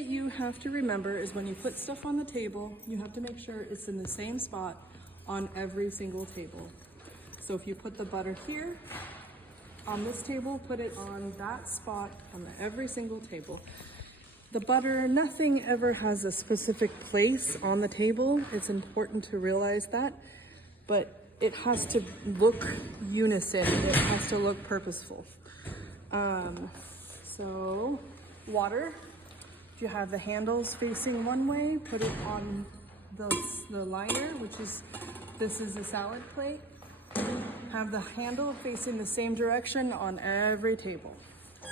that you have to remember is when you put stuff on the table, you have to make sure it's in the same spot on every single table. So if you put the butter here on this table, put it on that spot on every single table. The butter, nothing ever has a specific place on the table. It's important to realize that, but it has to look unison. It has to look purposeful. So water, if you have the handles facing one way, put it on the liner, which is, this is a salad plate. Have the handle facing the same direction on every table.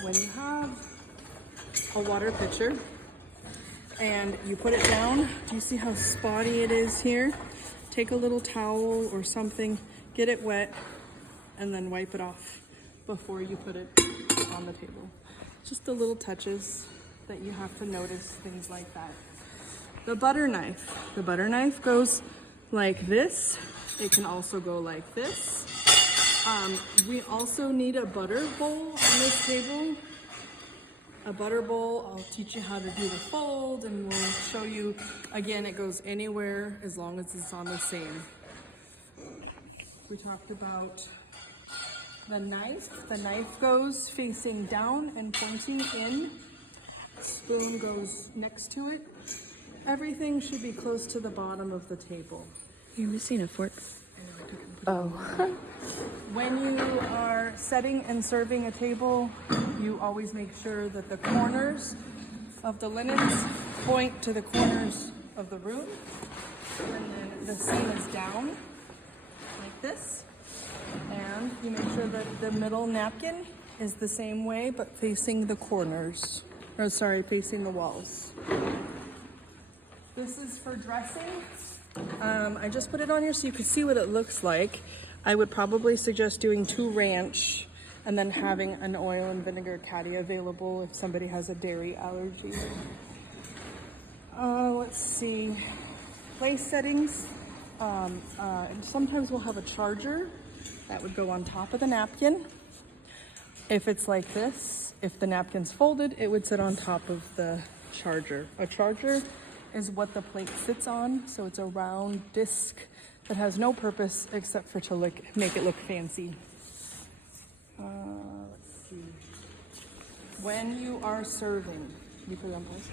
When you have a water pitcher and you put it down, do you see how spotty it is here? Take a little towel or something, get it wet, and then wipe it off before you put it on the table. Just the little touches that you have to notice, things like that. The butter knife. The butter knife goes like this. It can also go like this. We also need a butter bowl on this table. A butter bowl, I'll teach you how to do the fold, and we'll show you, again, it goes anywhere as long as it's on the same. We talked about the knife. The knife goes facing down and pointing in. Spoon goes next to it. Everything should be close to the bottom of the table. You're missing a fork. Oh. When you are setting and serving a table, you always make sure that the corners of the linens point to the corners of the room. And then the seam is down like this. And you make sure that the middle napkin is the same way, but facing the corners. Or sorry, facing the walls. This is for dressing. I just put it on here so you can see what it looks like. I would probably suggest doing 2 ranch and then having an oil and vinegar caddy available if somebody has a dairy allergy. Let's see, place settings. And sometimes we'll have a charger that would go on top of the napkin. If it's like this, if the napkin's folded, it would sit on top of the charger. A charger is what the plate sits on, so it's a round disc that has no purpose except for to make it look fancy. Let's see. When you are serving, you put it on pause.